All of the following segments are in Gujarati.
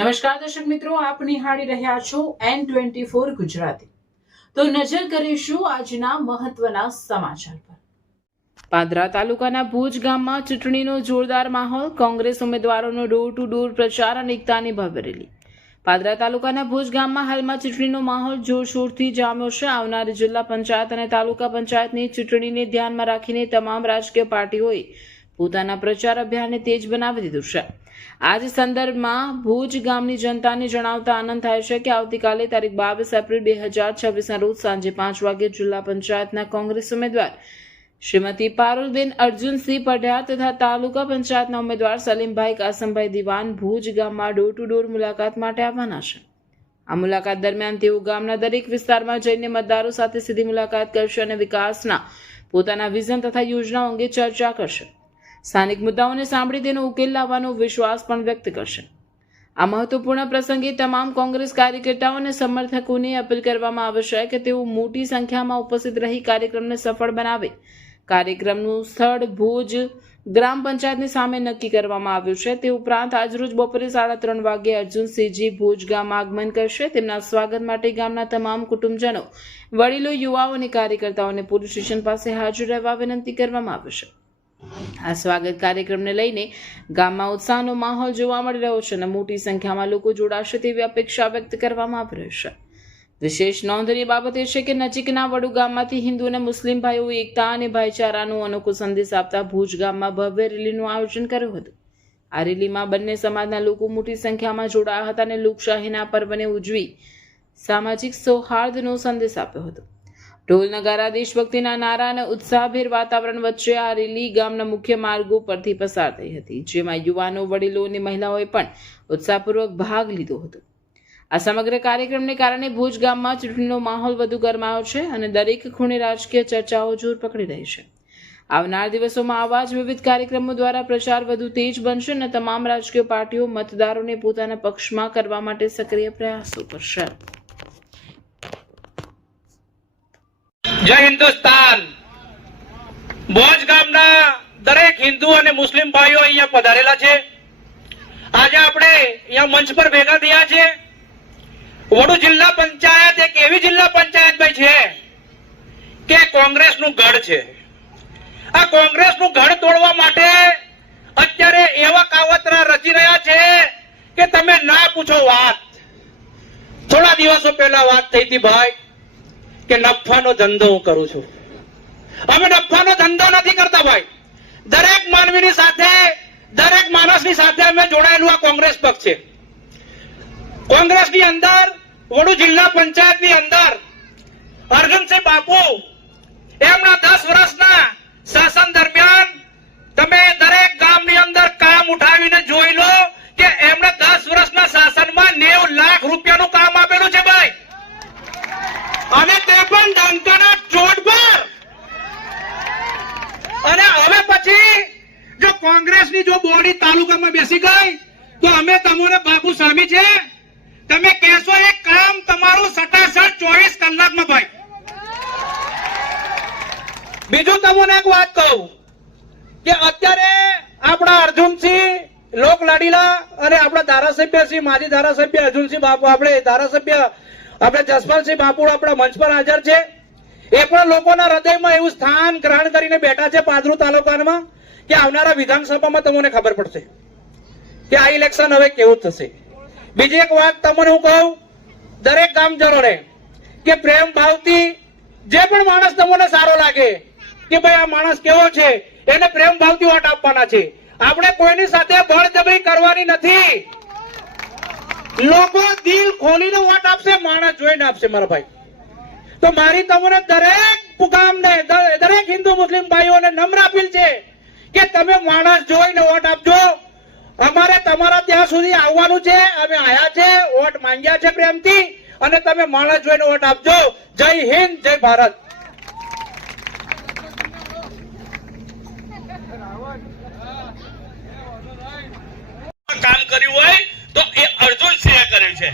નમસ્કાર દર્શક મિત્રો, આપ નિહાળી રહ્યા છો N24 ગુજરાતી। તો નજર કરીશું આજના મહત્વના સમાચાર પર। પાદરા તાલુકાના ભુજ ગામમાં ચૂંટણીનો જોરદાર માહોલ, કોંગ્રેસ ઉમેદવારોનો ડોર ટુ ડોર પ્રચાર અને એકતાની ભવ્ય રેલી। પાદરા તાલુકાના ભુજ ગામમાં હાલમાં ચૂંટણીનો માહોલ જોરશોરથી જામ્યો છે। આવનારી જિલ્લા પંચાયત અને તાલુકા પંચાયતની ચૂંટણીને ધ્યાનમાં રાખીને તમામ રાજકીય પાર્ટીઓએ પોતાના પ્રચાર અભિયાનને તેજ બનાવી દીધું છે। આજ સંદર્ભમાં ભુજ ગામની જનતાને જણાવતા આનંદ થાય છે કે આવતીકાલે તારીખ 22 એપ્રિલ 2026ના રોજ સાંજે 5 વાગે જિલ્લા પંચાયતના કોંગ્રેસ ઉમેદવાર શ્રીમતી પારુલબેન અર્જુનસિંહ પઢિયાર તથા તાલુકા પંચાયતના ઉમેદવાર સલીમભાઈ કાસમભાઈ દિવાન ભુજ ગામમાં ડોર ટુ ડોર મુલાકાત માટે આવવાના છે। આ મુલાકાત દરમિયાન તેઓ ગામના દરેક વિસ્તારમાં જઈને મતદારો સાથે સીધી મુલાકાત કરશે અને વિકાસના પોતાના વિઝન તથા યોજનાઓ અંગે ચર્ચા કરશે। સ્થાનિક મુદ્દાઓને સાંભળી તેનો ઉકેલ લાવવાનો વિશ્વાસ પણ વ્યક્ત કરશે। આ મહત્વપૂર્ણ પ્રસંગે તમામ કોંગ્રેસ કાર્યકર્તાઓ અને સમર્થકોને અપીલ કરવામાં આવે છે કે તેઓ મોટી સંખ્યામાં ઉપસ્થિત રહી કાર્યક્રમને સફળ બનાવે। કાર્યક્રમનું સ્થળ ભુજ ગ્રામ પંચાયતની સામે નક્કી કરવામાં આવ્યું છે। તે ઉપરાંત આજરોજ બપોરે 3:30 વાગે અર્જુનસિંહજી ભુજ ગામ આગમન કરશે। તેમના સ્વાગત માટે ગામના તમામ કુટુંબજનો, વડીલો, યુવાઓ અને કાર્યકર્તાઓને પોલીસ સ્ટેશન પાસે હાજર રહેવા વિનંતી કરવામાં આવી છે। આ સ્વાગત કાર્યક્રમને લઈને ગામમાં ઉત્સાહનો માહોલ જોવા મળી રહ્યો છે અને મોટી સંખ્યામાં લોકો જોડાશે તેવી અપેક્ષા વ્યક્ત કરવામાં આવી રહી છે। વિશેષ નોંધનીય બાબત એ છે કે નજીકના વડુ ગામમાંથી હિન્દુ અને મુસ્લિમ ભાઈઓએ એકતા અને ભાઈચારાનો અનોખો સંદેશ આપતા ભુજ ગામમાં ભવ્ય રેલીનું આયોજન કર્યું હતું। આ રેલીમાં બંને સમાજના લોકો મોટી સંખ્યામાં જોડાયા હતા અને લોકશાહીના પર્વને ઉજવી સામાજિક સૌહાર્દનો સંદેશ આપ્યો હતો। ઢોલ નગારા, દેશભક્તિના નારા અને ઉત્સાહભેર વાતાવરણ વચ્ચે આ રેલી ગામના મુખ્ય માર્ગો પરથી પસાર થઈ હતી, જેમાં યુવાનો, વડીલો અને મહિલાઓએ પણ ઉત્સાહપૂર્વક ભાગ લીધો હતો। આ સમગ્ર કાર્યક્રમને કારણે ભુજ ગામમાં ચૂંટણીનો માહોલ વધુ ગરમાયો છે અને દરેક ખૂણે રાજકીય ચર્ચાઓ જોર પકડી રહી છે। આવનાર દિવસોમાં આવા જ વિવિધ કાર્યક્રમો દ્વારા પ્રચાર વધુ તેજ બનશે અને તમામ રાજકીય પાર્ટીઓ મતદારોને પોતાના પક્ષમાં કરવા માટે સક્રિય પ્રયાસો કરશે। જય હિન્દુસ્તાન। ભુજ ગામના દરેક હિન્દુ અને મુસ્લિમ ભાઈઓ અહીંયા પધારેલા છે। આજે આપણે અહીંયા મંચ પર ભેગા થયા છે। વડુ જિલ્લા પંચાયત એક એવી જિલ્લા પંચાયત ભાઈ છે કે કોંગ્રેસનું ગઢ છે। આ કોંગ્રેસનું ગઢ તોડવા માટે અત્યારે એવા કાવતરા રચી રહ્યા છે કે તમે ના પૂછો વાત। થોડા દિવસો પહેલા વાત થઈ હતી ભાઈ કે નફાનો ધંધો હું કરું છું। અમે નફાનો ધંધો નથી કરતા ભાઈ। દરેક માનવીની સાથે, દરેક માણસની સાથે અમે જોડાયેલું આ કોંગ્રેસ પક્ષ છે। કોંગ્રેસની અંદર, વડુ જિલ્લા પંચાયતની અંદર અર્જુનસિંહ બાપુ એમના 10 વર્ષના શાસન દરમિયાન તમે દરેક ગામની અંદર કામ ઉઠાવીને જોઈ લો કે એમણે 10 વર્ષના શાસનમાં 90 લાખ રૂપિયાનું કામ આપેલું છે ભાઈ, અને તે પણ ડંકાના ચોટ પર। અને હવે પછી જો કોંગ્રેસની જો બોડી તાલુકામાં બેસી ગઈ તો અમે તમને બાપુ સામી છે, તમે કહેશો એ કામ તમારું સટાસટ 24 કલાકમાં ભાઈ। બીજું તમને એક વાત કહું કે અત્યારે આપણા અર્જુનસિંહ લોક લાડીલા અને આપણા ધારાસભ્ય શ્રી માજી ધારાસભ્ય અર્જુનસિંહ બાપુ, આપણે ધારાસભ્ય આપણે જસપાલસિંહ બાપુ આપણા મંચ પર હાજર છે। એ પણ લોકોના હૃદયમાં એવું સ્થાન ગ્રહણ કરીને બેઠા છે પાદરુ તાલુકામાં કે આવનારા વિધાનસભામાં તમને ખબર પડશે કે આ ઇલેક્શન હવે કેવું થશે। બીજી એક વાત તમને હું કહું દરેક ગામજનોને કે પ્રેમ ભાવથી જે પણ માણસ તમને સારો લાગે કે ભાઈ આ માણસ કેવો છે એને પ્રેમ ભાવથી વોટ આપવાના છે। આપણે કોઈની સાથે બળજબરી કરવાની નથી। લોકો દિલ ખોલીને વોટ આપશે, માણસ જોઈને આપશે મારા ભાઈ। તો મારી તમને દરેક ગામને, દરેક હિન્દુ મુસ્લિમ ભાઈઓને નમ્ર અપીલ છે કે તમે માણસ જોઈને વોટ આપજો। અમારે તમારા ત્યાં સુધી આવવાનું છે, અમે આયા છે, વોટ માંગ્યા છે પ્રેમથી, અને તમે માણસ જોઈને વોટ આપજો। જય હિન્દ, જય ભારત। કામ કર્યું હોય તો એ અર્જુનસિંહે કર્યું છે।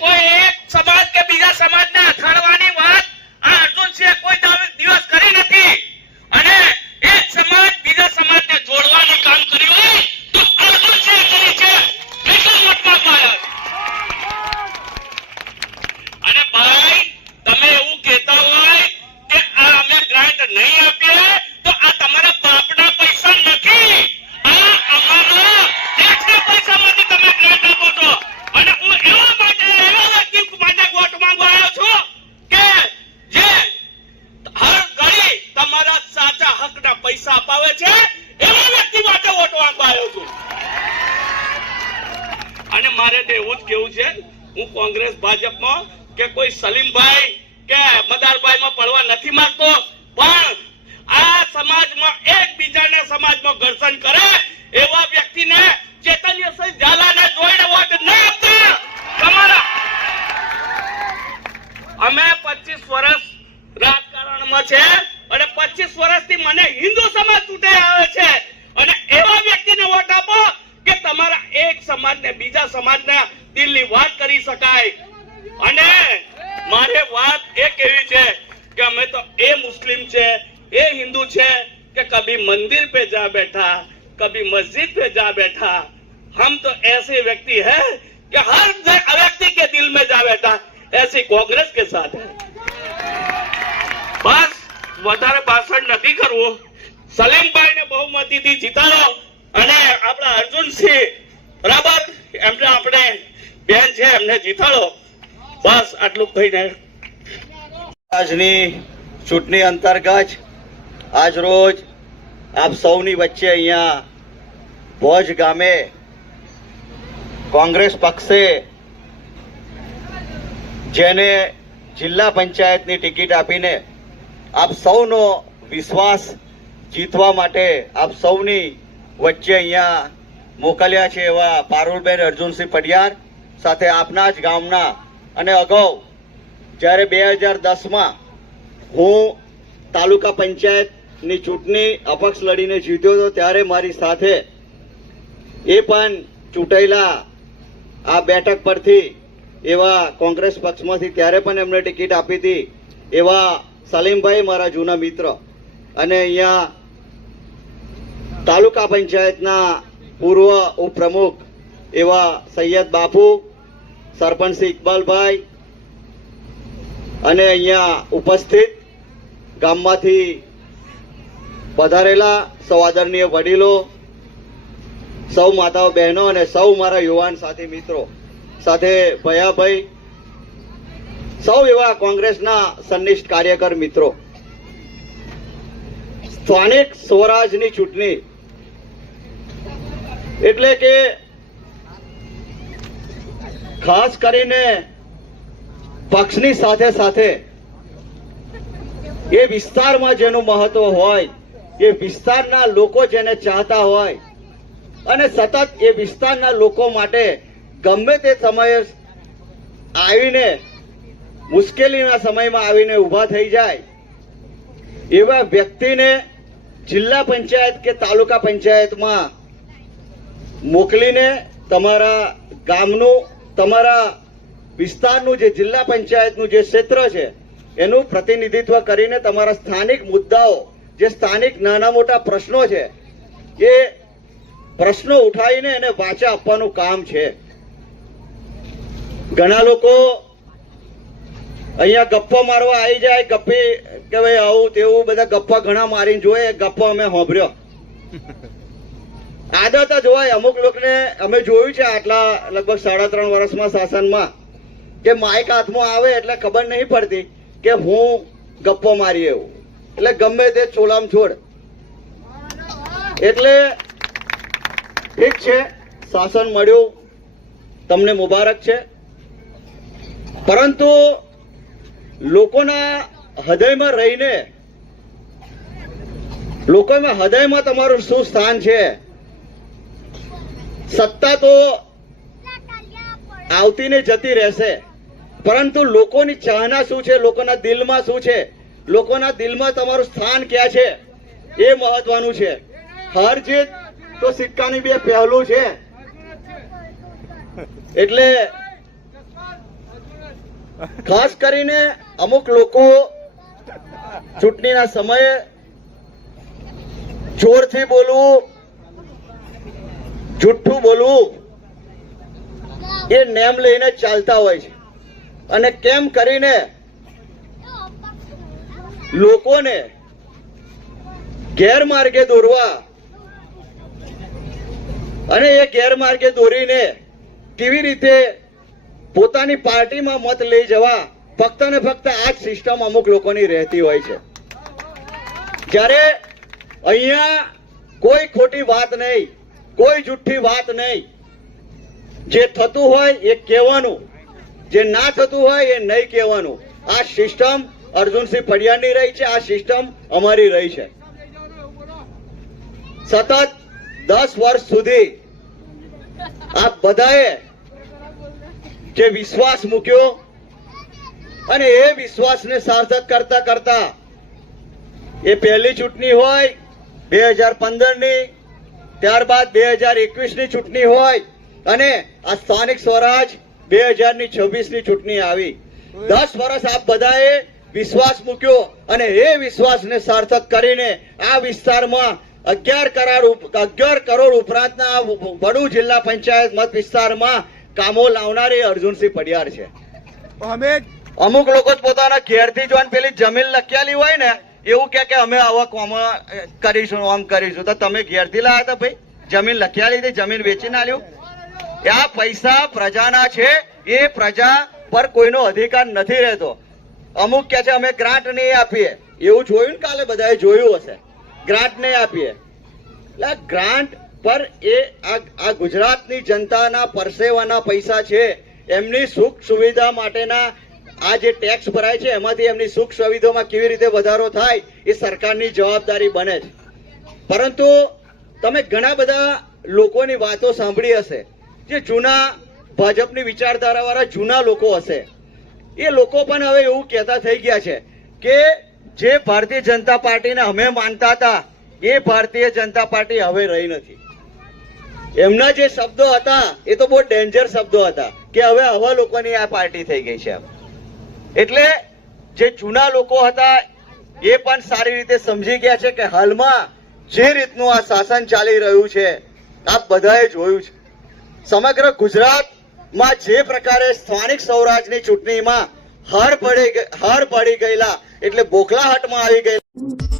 કોઈ એક સમાજ કે બીજા સમાજને અથાડવાની વાત આ અર્જુનસિંહે કોઈ દિવસ કરી નથી, અને એક સમાજ બીજા સમાજને અપાવે છે એવા વ્યક્તિ માટે વોટ માંગવા આવ્યો છું. અને મારે તો એવું જ કેવું છે, હું કોંગ્રેસ ભાજપમાં કે કોઈ સલીમભાઈ કે મદારભાઈ માં પડવા નથી માંગતો, પણ આ સમાજમાં એકબીજાને સમાજમાં ઘર્ષણ કરે એવા વ્યક્તિને ચેતન્યસિંહ ઝાલાને જોઈને વોટ ન આપતા. તમારા અમે 25 વર્ષ રાજકારણમાં છે અને 25 વર્ષથી મને હિન્દુ સમાજ છૂટે આવે છે, અને એવા વ્યક્તિને વોટ આપો કે તમારા એક સમાજને બીજા સમાજના દિલની વાત કરી શકાય. અને મારે વાત એ કેવી છે કે અમે તો એ મુસ્લિમ છે, એ हिंदू છે कि कभी मंदिर पे जा बैठा, कभी मस्जिद पे जा बैठा. हम तो ऐसे व्यक्ति हैं कि हर व्यक्ति के दिल में जा बैठा. ऐसी कांग्रेस के साथ है. बस વધારે ભાષણ નથી કરવું. સલીમભાઈ ને બહુમતીથી જીતાડો અને આપણા અર્જુનસિંહ બરાબર એમને આપણે બેન છે એમને જીતાડો. બસ આટલું કહીને આજની ચૂંટણી અંતર્ગત આજ રોજ આપ સૌની વચ્ચે અહીંયા ભોજ ગામે કોંગ્રેસ પક્ષે જેને જિલ્લા પંચાયતની ટિકિટ આપીને આપ સૌનો વિશ્વાસ જીતવા માટે આપ સૌની વચ્ચે અહીંયા મોકલ્યા છે એવા પારુલબેન અર્જુનસિંહ પડિયાર સાથે આપના જ ગામના, અને અગાઉ જ્યારે 2010માં હું તાલુકા પંચાયતની ચૂંટણી અપક્ષ લડીને જીત્યો હતો ત્યારે મારી સાથે એ પણ ચૂંટાયેલા આ બેઠક પરથી એવા કોંગ્રેસ પક્ષમાંથી ત્યારે પણ એમને ટિકિટ આપી હતી એવા સલીમભાઈ મારા જૂના મિત્ર, અને અહીંયા તાલુકા પંચાયતના પૂર્વ ઉપપ્રમુખ એવા સૈયદ બાપુ, સરપંચ ઇકબાલભાઈ, અને અહીંયા ઉપસ્થિત ગામમાંથી પધારેલા સૌ આદરણીય વડીલો, સૌ માતાઓ બહેનો અને સૌ મારા યુવાન સાથી મિત્રો, સાથે ભયાભાઈ, સૌ એવા કોંગ્રેસના સન્નિષ્ઠ કાર્યકર મિત્રો. સ્થાનિક સ્વરાજની ચૂંટણી એટલે કે ખાસ કરીને પક્ષની સાથે સાથે એ વિસ્તારમાં જેનું મહત્વ હોય, એ વિસ્તારના લોકો જેને ચાહતા હોય અને સતત એ વિસ્તારના લોકો માટે ગમે તે સમયે આવીને મુશ્કેલીના સમયમાં આવીને ઊભા થઈ જાય એવા વ્યક્તિને જિલ્લા પંચાયત કે તાલુકા પંચાયતમાં મોકલીને તમારા ગામનું, તમારા વિસ્તારનું જે જિલ્લા પંચાયતનું જે ક્ષેત્ર છે એનું પ્રતિનિધિત્વ કરીને તમારા સ્થાનિક મુદ્દાઓ, જે સ્થાનિક નાના મોટા પ્રશ્નો છે એ પ્રશ્નો ઉઠાવીને એને વાચા આપવાનું કામ છે. ઘણા લોકો અહીંયા ગપ્પા મારવા આવી જાય, ગપ્પી કે ભાઈ આવું તેવું બધા ગપ્પા ઘણા મારીને જોઈએ, ગપ્પા અમે સાંભળ્યો. આદત જ હોય અમુક લોકોને. અમે જોયું છે આટલા લગભગ 3.5 વર્ષમાં શાસનમાં કે માઇક હાથમાં આવે એટલે ખબર નહીં પડતી કે હું ગપ્પો મારી એવું, એટલે ગમે તે ચોલામ છોડ. એટલે ઠીક છે, શાસન મળ્યું, તમને મુબારક છે, પરંતુ લોકોના હૃદયમાં રહીને, લોકોના હૃદયમાં તમારું શું સ્થાન છે? સત્તા તો આવતી ને જતી રહેશે, પરંતુ લોકોની ચાહના શું છે, લોકોના દિલમાં શું છે, લોકોના દિલમાં તમારું સ્થાન ક્યાં છે એ મહત્વનું છે. હાર જીત તો સિક્કાની બે પહેલું છે. એટલે ખાસ કરીને અમુક લોકો ચૂંટણીના સમયે જોરથી બોલવું, જુઠ્ઠું બોલવું એ નેમ લઈને ચાલતા હોય છે, અને કેમ કરીને લોકોને ગેરમાર્ગે દોરવા અને એ ગેરમાર્ગે દોરીને કેવી રીતે પોતાની પાર્ટીમાં મત લઈ જવા, ફક્ત ને ફક્ત આ જ સિસ્ટમ અમુક લોકોની રહેતી હોય છે. જ્યારે અહીંયા કોઈ ખોટી વાત નહીં, કોઈ જુઠ્ઠી વાત નહીં. જે થતું હોય એ કહેવાનું, જે ના થતું હોય એ નહીં કહેવાનું. આ સિસ્ટમ અર્જુનસિંહ પડિયારની રહી છે, આ સિસ્ટમ અમારી રહી છે. સતત 10 વર્ષ સુધી આ બધાએ જે વિશ્વાસ મૂક્યો અને એ વિશ્વાસને સાર્થક કરતા કરતા એ પહેલી ચૂંટણી હોય 2015ની, ત્યારબાદ 2021ની ચૂંટણી હોય અને આ સ્થાનિક સ્વરાજ 2026ની ચૂંટણી આવી. 10 વર્ષ આપ બધાએ વિશ્વાસ મૂક્યો અને એ વિશ્વાસને સાર્થક કરીને આ વિસ્તારમાં 11 કરોડ ઉપરાંતના વડુ જિલ્લા પંચાયત મત વિસ્તારમાં કામો લાવનારી અર્જુનસિંહ પડિયાર છે. અમુક લોકો જ પોતાના ઘેરથી જો પેલી જમીન લખ્યાલી હોય ને એવું કે અમે આવા કોમ કરીશું, આમ કરીશું. તો તમે ઘેરથી લાયા હતા ભાઈ? જમીન લખ્યાલી હતી, જમીન વેચીને આલ્યું? આ પૈસા પ્રજાના છે, એ પ્રજા પર કોઈનો અધિકાર નથી રહેતો. અમુક કે છે અમે ગ્રાન્ટ નહીં આપીએ, એવું જોયું ને કાલે બધાએ જોયું હશે, ગ્રાન્ટ નહીં આપીએ. એટલે ગ્રાન્ટ પર એ આ ગુજરાતની જનતાના પરસેવાના પૈસા છે, એમની સુખ સુવિધા માટેના આ જે ટેક્સ ભરાય છે એમાંથી એમની સુખ સુવિધામાં કેવી રીતે વધારો થાય એ સરકારની જવાબદારી બને છે. પરંતુ તમે ઘણા બધા લોકોની વાતો સાંભળી હશે, જે જૂના ભાજપની વિચારધારા વાળા જૂના લોકો હશે, એ લોકો પણ હવે એવું કહેતા થઈ ગયા છે કે જે ભારતીય જનતા પાર્ટીને અમે માનતા હતા એ ભારતીય જનતા પાર્ટી હવે રહી નથી. એમના જે શબ્દો હતા એ તો બહુ ડેન્જર શબ્દો હતા કે હવે આવા લોકોની આ પાર્ટી થઈ ગઈ છે. એટલે જે જૂના લોકો હતા એ પણ સારી રીતે સમજી ગયા છે કે હાલમાં જે રીતનું આ શાસન ચાલી રહ્યું છે આપ બધાએ જોયું છે. સમગ્ર ગુજરાતમાં જે પ્રકારે સ્થાનિક સ્વરાજની ચૂંટણીમાં હાર પડી ગયેલા એટલે બોખલાહટમાં આવી ગયેલા